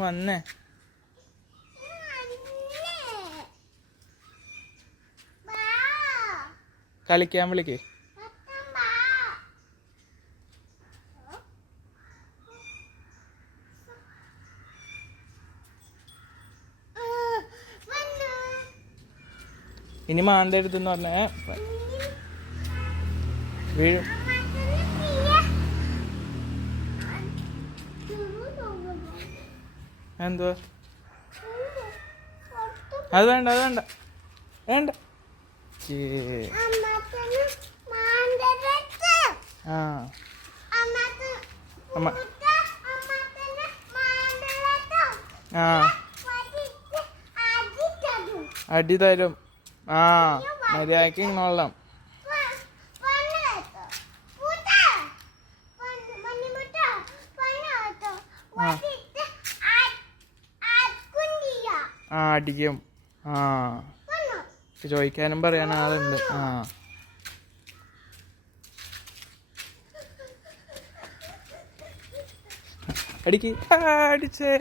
വന്നേ. കളിക്കാൻ വിളിക്കേ. ഇനി മാന്ത എടുത്തെന്ന് പറഞ്ഞേ വീഴും. എന്തുവാ? അത് വേണ്ട, അത് വേണ്ട, വേണ്ട. ആ ആ അടി തരും. ആ മര്യാദക്ക് ഇന്നോളാം. ആ അടിക്കും. ആ ചോദിക്കാനും പറയാനും ആളുണ്ട്. ആ അടിക്ക്. അടിച്ചേ.